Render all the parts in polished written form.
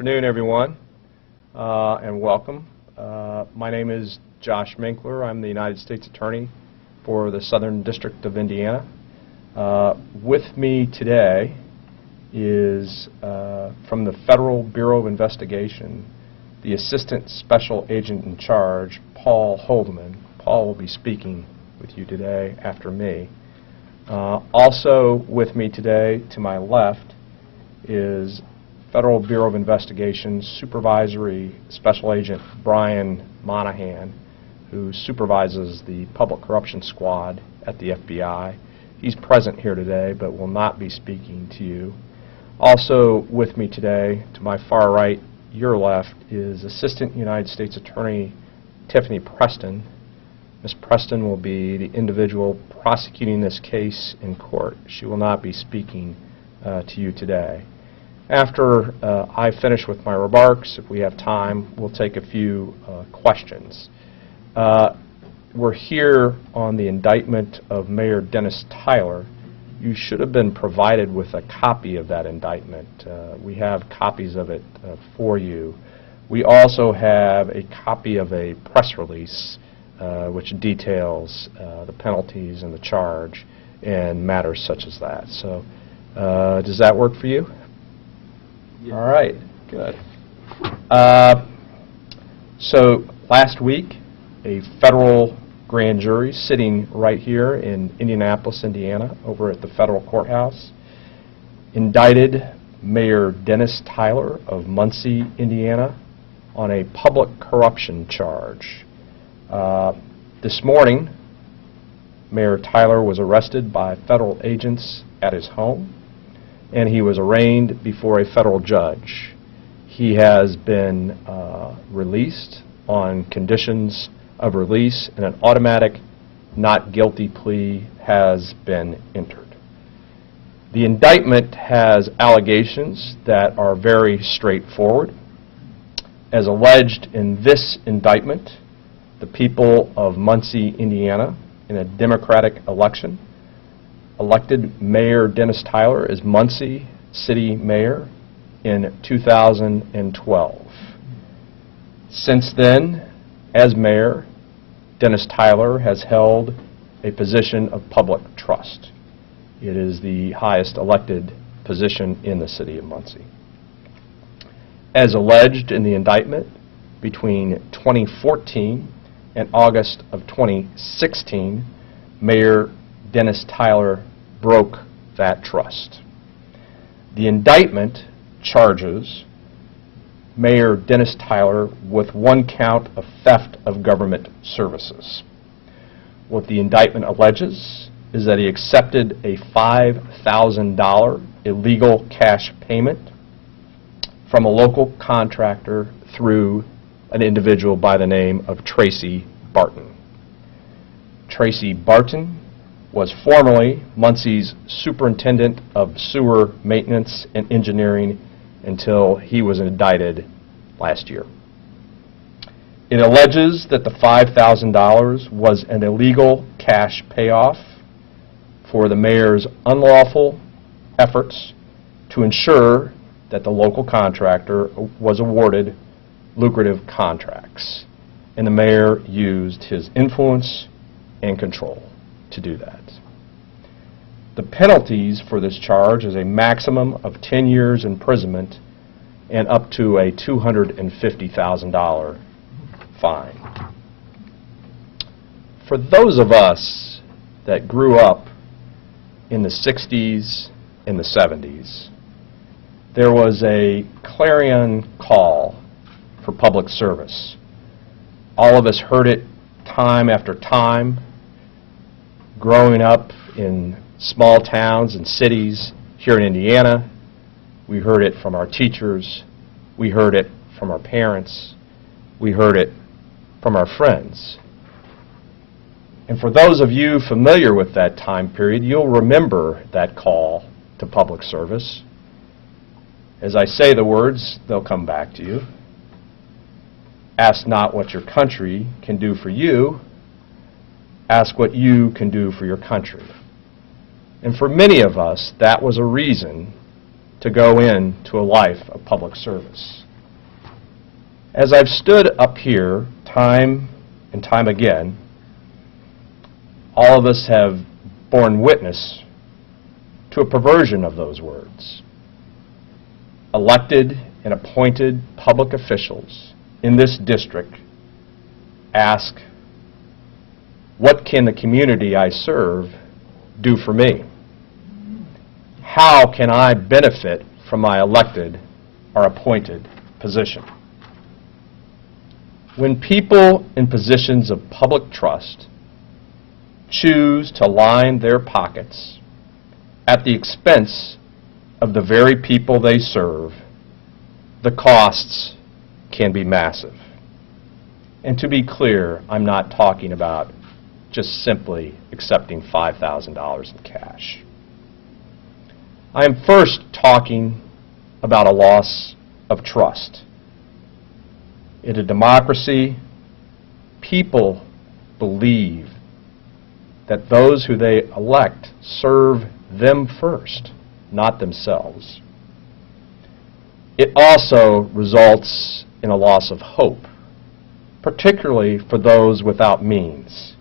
Afternoon, everyone, and welcome. My name is Josh Minkler. I'm the United States Attorney for the Southern District of Indiana. With me today is from the Federal Bureau of Investigation, the Assistant Special Agent in Charge, Paul Holdeman. Paul will be speaking with you today after me. Also with me today, to my left, is Federal Bureau of Investigation Supervisory Special Agent Brian Monahan, who supervises the Public Corruption Squad at the FBI. He's present here today, but will not be speaking to you. Also with me today, to my far right, your left, is Assistant United States Attorney Tiffany Preston. Ms. Preston will be the individual prosecuting this case in court. She will not be speaking to you today. After I finish with my remarks, if we have time, we'll take a few questions. We're here on the indictment of Mayor Dennis Tyler. You should have been provided with a copy of that indictment. We have copies of it for you. We also have a copy of a press release which details the penalties and the charge and matters such as that. So does that work for you? Yeah. All right, good. So last week, a federal grand jury sitting right here in Indianapolis, Indiana, over at the federal courthouse, indicted Mayor Dennis Tyler of Muncie, Indiana, on a public corruption charge. This morning, Mayor Tyler was arrested by federal agents at his home, and he was arraigned before a federal judge. He has been released on conditions of release, and an automatic not guilty plea has been entered. The indictment has allegations that are very straightforward. As alleged in this indictment, the people of Muncie, Indiana, in a Democratic election, elected Mayor Dennis Tyler as Muncie City Mayor in 2012. Since then, as mayor, Dennis Tyler has held a position of public trust. It is the highest elected position in the city of Muncie. As alleged in the indictment, between 2014 and August of 2016, Mayor Dennis Tyler broke that trust. The indictment charges Mayor Dennis Tyler with one count of theft of government services. What the indictment alleges is that he accepted a $5,000 illegal cash payment from a local contractor through an individual by the name of Tracy Barton. Tracy Barton was formerly Muncie's Superintendent of Sewer Maintenance and Engineering until he was indicted last year. It alleges that the $5,000 was an illegal cash payoff for the mayor's unlawful efforts to ensure that the local contractor was awarded lucrative contracts, and the mayor used his influence and control to do that. The penalties for this charge is a maximum of 10 years imprisonment and up to a $250,000 fine. For those of us that grew up in the 60s and the 70s, there was a clarion call for public service. All of us heard it time after time. Growing up in small towns and cities here in Indiana, we heard it from our teachers, we heard it from our parents, we heard it from our friends. And for those of you familiar with that time period, you'll remember that call to public service. As I say the words, they'll come back to you. Ask not what your country can do for you, ask what you can do for your country. And for many of us, that was a reason to go into a life of public service. As I've stood up here time and time again, all of us have borne witness to a perversion of those words. Elected and appointed public officials in this district ask, what can the community I serve do for me? How can I benefit from my elected or appointed position? When people in positions of public trust choose to line their pockets at the expense of the very people they serve, the costs can be massive. And to be clear, I'm not talking about just simply accepting $5,000 in cash. I am first talking about a loss of trust. In a democracy, people believe that those who they elect serve them first, not themselves. It also results in a loss of hope, particularly for those without means.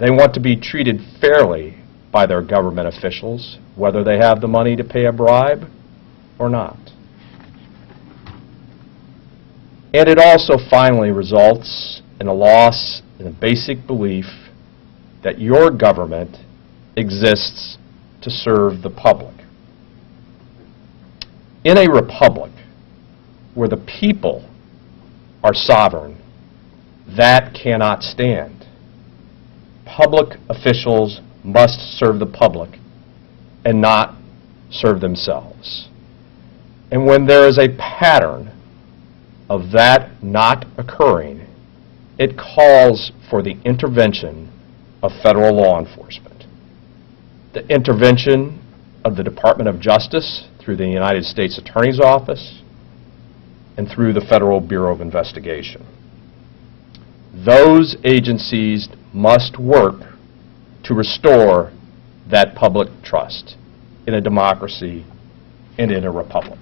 They want to be treated fairly by their government officials, whether they have the money to pay a bribe or not. And it also finally results in a loss in the basic belief that your government exists to serve the public. In a republic where the people are sovereign, that cannot stand. Public officials must serve the public and not serve themselves. And when there is a pattern of that not occurring, it calls for the intervention of federal law enforcement, the intervention of the Department of Justice through the United States Attorney's Office and through the Federal Bureau of Investigation. Those agencies must work to restore that public trust in a democracy and in a republic.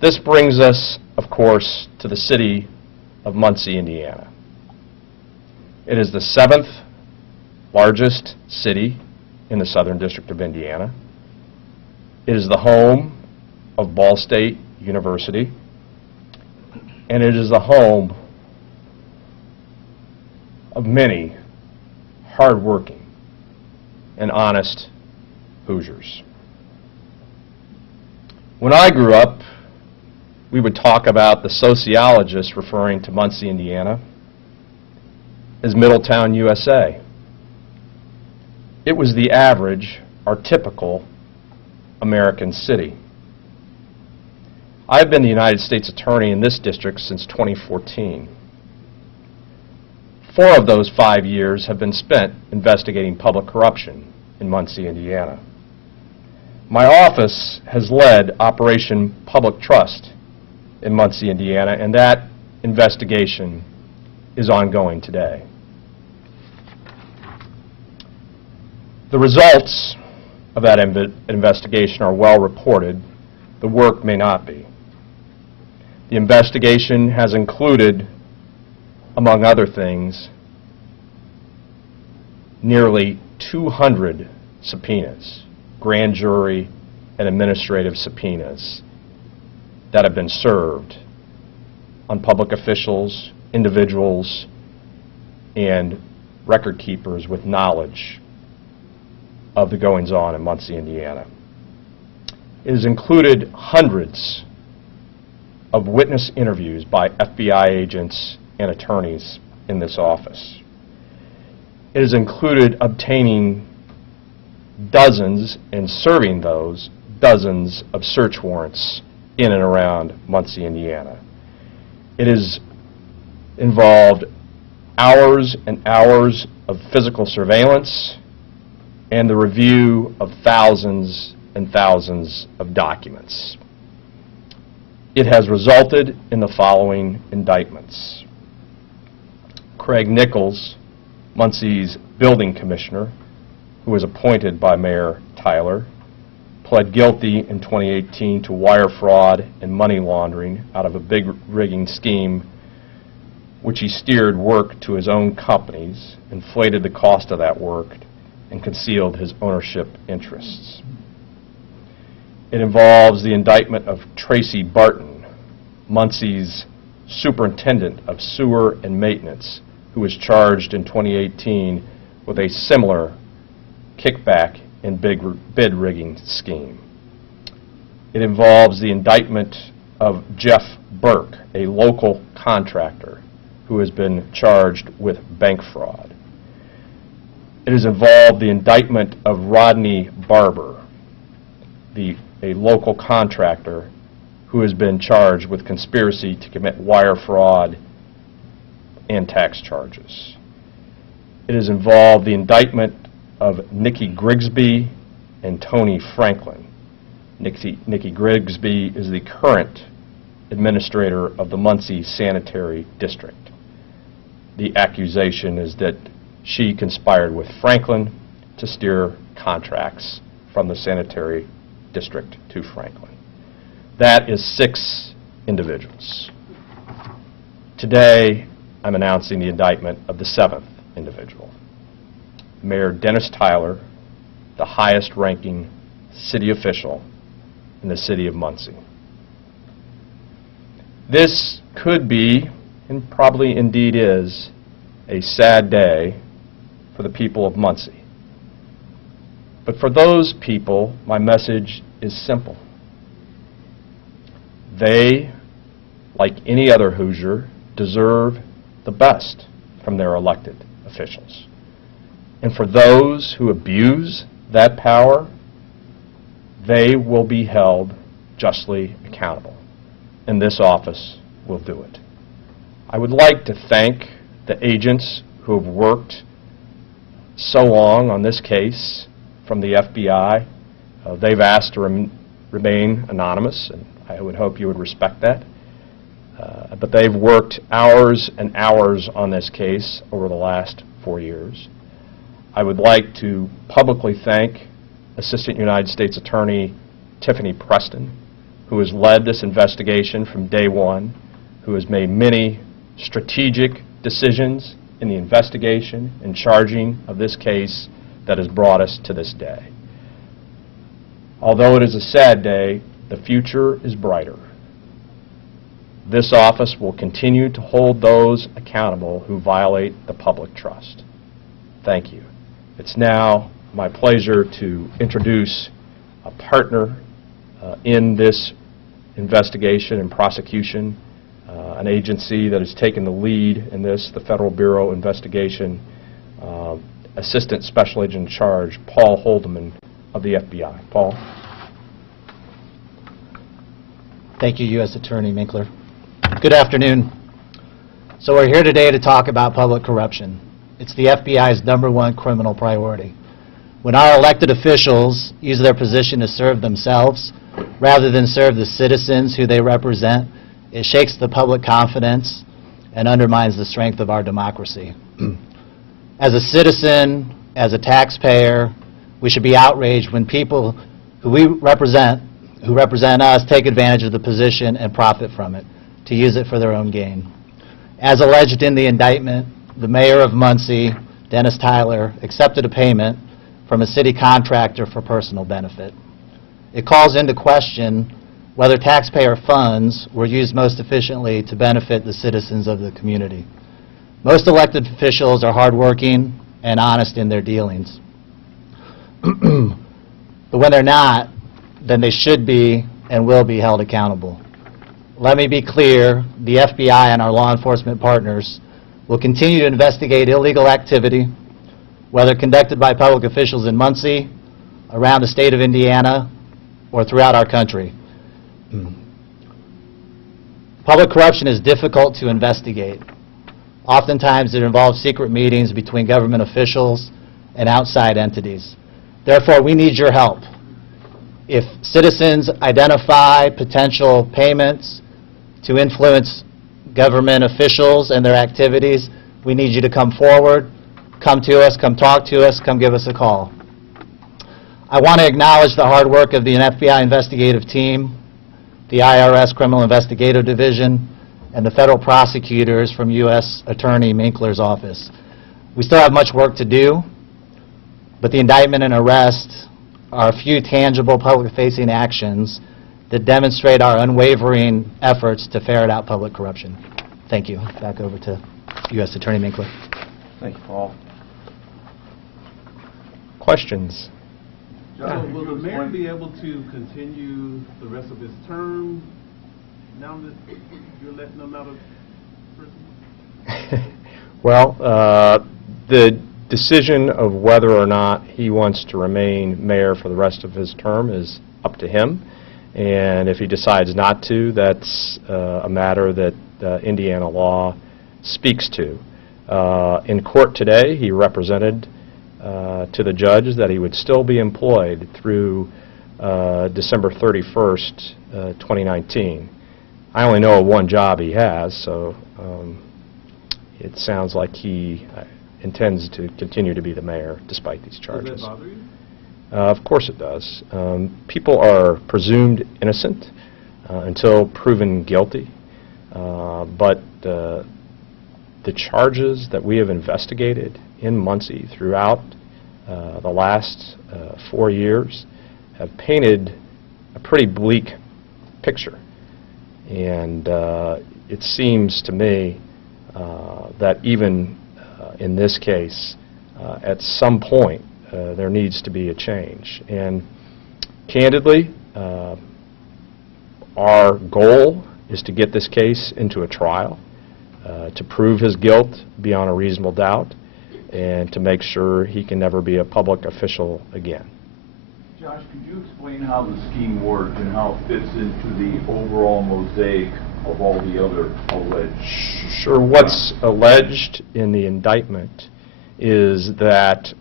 This brings us, of course, to the city of Muncie, Indiana. It is the 7th largest city in the Southern District of Indiana. It is the home of Ball State University, and it is the home of many hardworking and honest Hoosiers. When I grew up, we would talk about the sociologists referring to Muncie, Indiana, as Middletown, USA. It was the average or typical American city. I've been the United States Attorney in this district since 2014. 4 of those 5 years have been spent investigating public corruption in Muncie, Indiana. My office has led Operation Public Trust in Muncie, Indiana, and that investigation is ongoing today. The results of that investigation are well reported. The work may not be. The investigation has included, among other things, nearly 200 subpoenas, grand jury and administrative subpoenas that have been served on public officials, individuals, and record keepers with knowledge of the goings-on in Muncie, Indiana. It has included hundreds of witness interviews by FBI agents and attorneys in this office. It has included obtaining dozens and serving those dozens of search warrants in and around Muncie, Indiana. It has involved hours and hours of physical surveillance and the review of thousands and thousands of documents. It has resulted in the following indictments. Craig Nichols, Muncie's building commissioner, who was appointed by Mayor Tyler, pled guilty in 2018 to wire fraud and money laundering out of a big rigging scheme which he steered work to his own companies, inflated the cost of that work, and concealed his ownership interests. It involves the indictment of Tracy Barton, Muncie's superintendent of sewer and maintenance, who was charged in 2018 with a similar kickback and bid rigging scheme. It involves the indictment of Jeff Burke, a local contractor who has been charged with bank fraud. It has involved the indictment of Rodney Barber, a local contractor who has been charged with conspiracy to commit wire fraud and tax charges. It has involved the indictment of Nikki Grigsby and Tony Franklin. Nikki Grigsby is the current administrator of the Muncie Sanitary District. The accusation is that she conspired with Franklin to steer contracts from the sanitary district to Franklin. That is 6 individuals. Today, I'm announcing the indictment of the 7th individual, Mayor Dennis Tyler, the highest-ranking city official in the city of Muncie. This could be, and probably indeed is, a sad day for the people of Muncie. But for those people, my message is simple. They, like any other Hoosier, deserve the best from their elected officials. And for those who abuse that power, they will be held justly accountable. And this office will do it. I would like to thank the agents who have worked so long on this case from the FBI. They've asked to remain anonymous, and I would hope you would respect that. But they've worked hours and hours on this case over the last 4 years. I would like to publicly thank Assistant United States Attorney Tiffany Preston, who has led this investigation from day one, who has made many strategic decisions in the investigation and charging of this case that has brought us to this day. Although it is a sad day, the future is brighter. This office will continue to hold those accountable who violate the public trust. Thank you. It's now my pleasure to introduce a partner in this investigation and prosecution, an agency that has taken the lead in this, the Federal Bureau of Investigation, Assistant Special Agent in Charge, Paul Holdeman of the FBI. Paul. Thank you, U.S. Attorney Minkler. Good afternoon. So we're here today to talk about public corruption. It's the FBI's #1 criminal priority. When our elected officials use their position to serve themselves rather than serve the citizens who they represent, it shakes the public confidence and undermines the strength of our democracy. As a citizen, as a taxpayer, we should be outraged when people who represent us take advantage of the position and profit from it, to use it for their own gain. As alleged in the indictment, the mayor of Muncie, Dennis Tyler, accepted a payment from a city contractor for personal benefit. It calls into question whether taxpayer funds were used most efficiently to benefit the citizens of the community. Most elected officials are hardworking and honest in their dealings. But when they're not, then they should be and will be held accountable. Let me be clear, the FBI and our law enforcement partners will continue to investigate illegal activity, whether conducted by public officials in Muncie, around the state of Indiana, or throughout our country. Public corruption is difficult to investigate. Oftentimes it involves secret meetings between government officials and outside entities. Therefore, we need your help. If citizens identify potential payments to influence government officials and their activities, we need you to come forward, come to us, come talk to us, come give us a call. I want to acknowledge the hard work of the FBI investigative team, the IRS Criminal Investigative Division, and the federal prosecutors from U.S. Attorney Minkler's office. We still have much work to do, but the indictment and arrest are a few tangible public-facing actions that demonstrate our unwavering efforts to ferret out public corruption. Thank you. Back over to U.S. Attorney Minkler. Thank you, Paul. Questions? John, will the mayor be able to continue the rest of his term now that you're letting him out of prison? Well, the decision of whether or not he wants to remain mayor for the rest of his term is up to him. And if he decides not to, that's a matter that Indiana law speaks to. In court today, he represented to the judge that he would still be employed through December 31st, 2019. I only know of one job he has, so it sounds like he intends to continue to be the mayor despite these charges. Does that bother you? Of course it does. People are presumed innocent until proven guilty, but the charges that we have investigated in Muncie throughout the last 4 years have painted a pretty bleak picture. And it seems to me that even in this case, at some point, there needs to be a change. And candidly, our goal is to get this case into a trial, to prove his guilt beyond a reasonable doubt, and to make sure he can never be a public official again. Josh, could you explain how the scheme worked and how it fits into the overall mosaic of all the other alleged? Sure. What's alleged in the indictment is that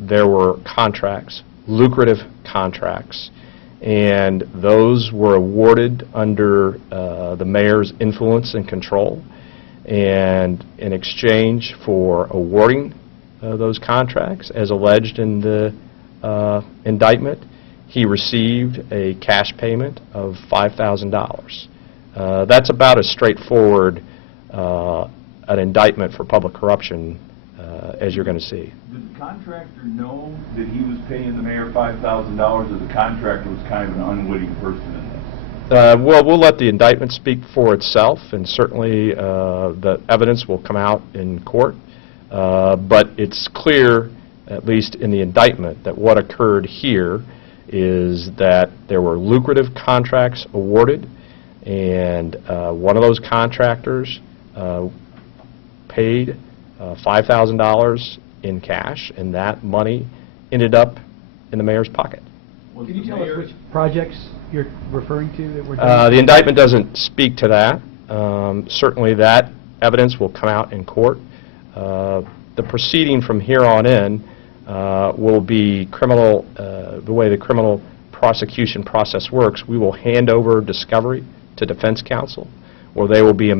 there were contracts, lucrative contracts, and those were awarded under the mayor's influence and control. And in exchange for awarding those contracts, as alleged in the indictment, he received a cash payment of $5,000. That's about as straightforward an indictment for public corruption as you're going to see. Did the contractor know that he was paying the mayor $5,000, or the contractor was kind of an unwitting person in this? Well, we'll let the indictment speak for itself, and certainly the evidence will come out in court. But it's clear, at least in the indictment, that what occurred here is that there were lucrative contracts awarded, and one of those contractors paid $5,000 in cash, and that money ended up in the mayor's pocket. Can you tell us which projects you're referring to that were done? The indictment doesn't speak to that. Certainly that evidence will come out in court. The proceeding from here on in will be criminal, the way the criminal prosecution process works. We will hand over discovery to defense counsel, where they will be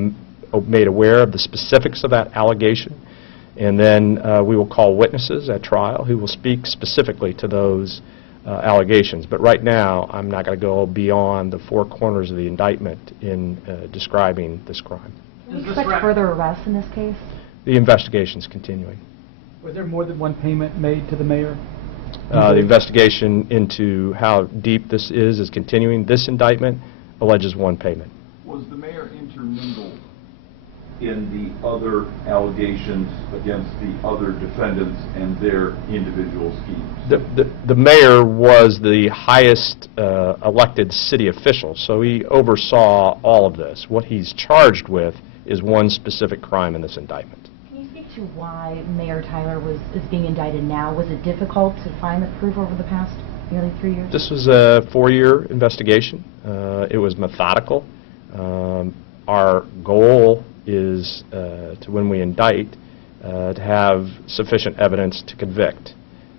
made aware of the specifics of that allegation, and then we will call witnesses at trial who will speak specifically to those allegations. But right now, I'm not going to go beyond the four corners of the indictment in describing this crime. Do you expect further arrests in this case? The investigation is continuing. Was there more than one payment made to the mayor? The investigation into how deep this is continuing. This indictment alleges one payment. Was the mayor intermingled in the other allegations against the other defendants and their individual schemes? The mayor was the highest elected city official, so he oversaw all of this. What he's charged with is one specific crime in this indictment. Can you speak to why Mayor Tyler is being indicted now? Was it difficult to find the proof over the past nearly 3 years? This was a 4-year investigation. It was methodical. Our goal is to, when we indict, to have sufficient evidence to convict.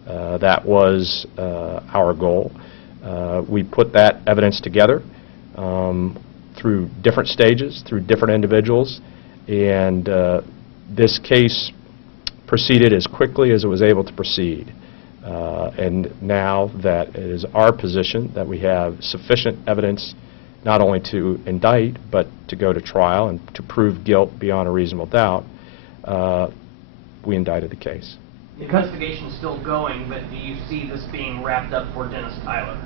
That was our goal. We put that evidence together through different stages, through different individuals, and this case proceeded as quickly as it was able to proceed. And now that it is our position that we have sufficient evidence not only to indict, but to go to trial and to prove guilt beyond a reasonable doubt, we indicted the case. The investigation's still going, but do you see this being wrapped up for Dennis Tyler?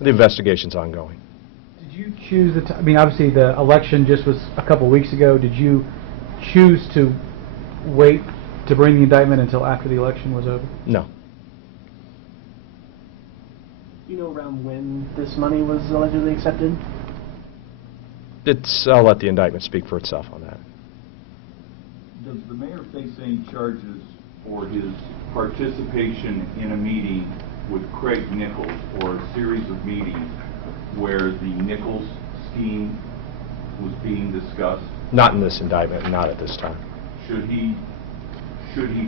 The investigation's ongoing. Did you choose I mean, obviously the election just was a couple weeks ago. Did you choose to wait to bring the indictment until after the election was over? No. Do you know around when this money was allegedly accepted? I'll let the indictment speak for itself on that. Does the mayor face any charges for his participation in a meeting with Craig Nichols or a series of meetings where the Nichols scheme was being discussed? Not in this indictment, not at this time. Should he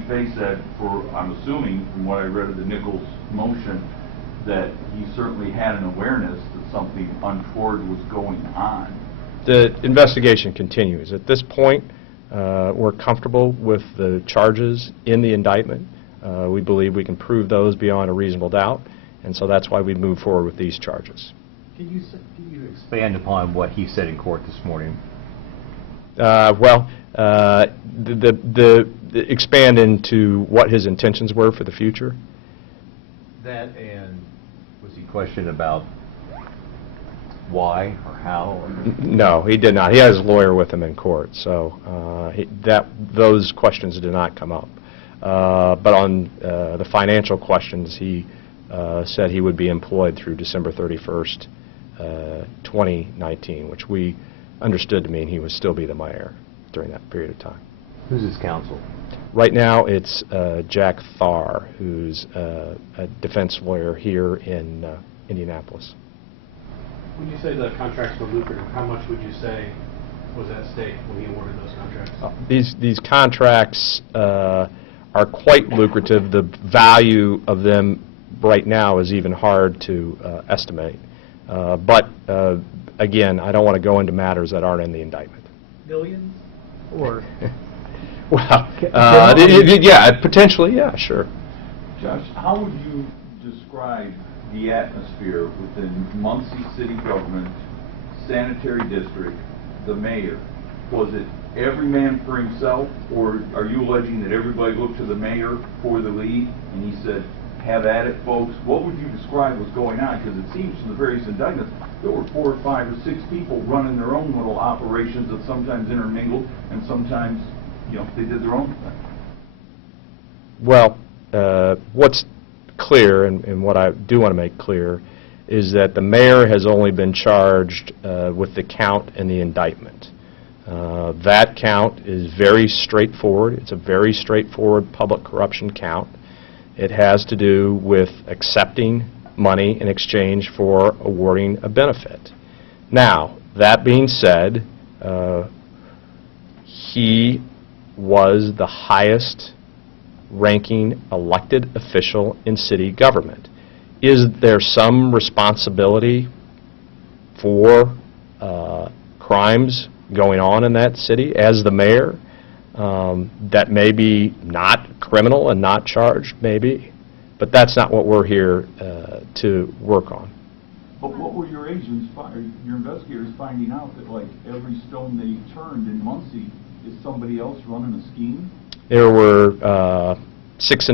face that for, I'm assuming from what I read of the Nichols motion, that he certainly had an awareness that something untoward was going on? The investigation continues. At this point, we're comfortable with the charges in the indictment. We believe we can prove those beyond a reasonable doubt, and so that's why we move forward with these charges. Can you expand upon what he said in court this morning? Expand into what his intentions were for the future. That, and was he questioned about why or how? No, he did not. He has a lawyer with him in court, so those questions did not come up. But on the financial questions, he said he would be employed through December 31st, 2019, which we understood to mean he would still be the mayor during that period of time. Who's his counsel? Right now, it's Jack Tharr, who's a defense lawyer here in Indianapolis. When you say the contracts were lucrative, how much would you say was at stake when he awarded those contracts? These contracts are quite lucrative. The value of them right now is even hard to estimate. But again, I don't want to go into matters that aren't in the indictment. Millions? Or? Well, yeah, potentially, yeah, sure. Josh, how would you describe the atmosphere within Muncie City Government, Sanitary District, the mayor? Was it every man for himself, or are you alleging that everybody looked to the mayor for the lead and he said, have at it, folks? What would you describe was going on? Because it seems from the various indictments there were 4 or 5 or 6 people running their own little operations that sometimes intermingled and sometimes, you know, they did their own thing. Well, what's clear, and what I do want to make clear, is that the mayor has only been charged with the count in the indictment. That count is very straightforward. It's a very straightforward public corruption count. It has to do with accepting money in exchange for awarding a benefit. Now, that being said, he was the highest ranking elected official in city government. Is there some responsibility for crimes going on in that city as the mayor that may be not criminal and not charged? Maybe. But that's not what we're here to work on. But what were your agents, your investigators finding out that like every stone they turned in Muncie is somebody else running a scheme? There were six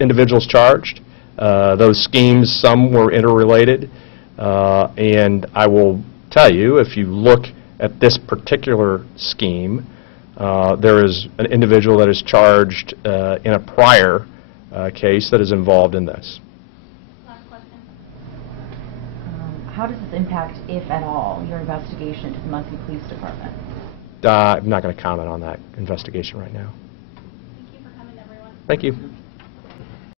individuals charged. Those schemes, some were interrelated. And I will tell you, if you look at this particular scheme, there is an individual that is charged in a prior case that is involved in this. Last question. How does this impact, if at all, your investigation into the Muncie Police Department? I'm not going to comment on that investigation right now. Thank you for coming, everyone. Thank you.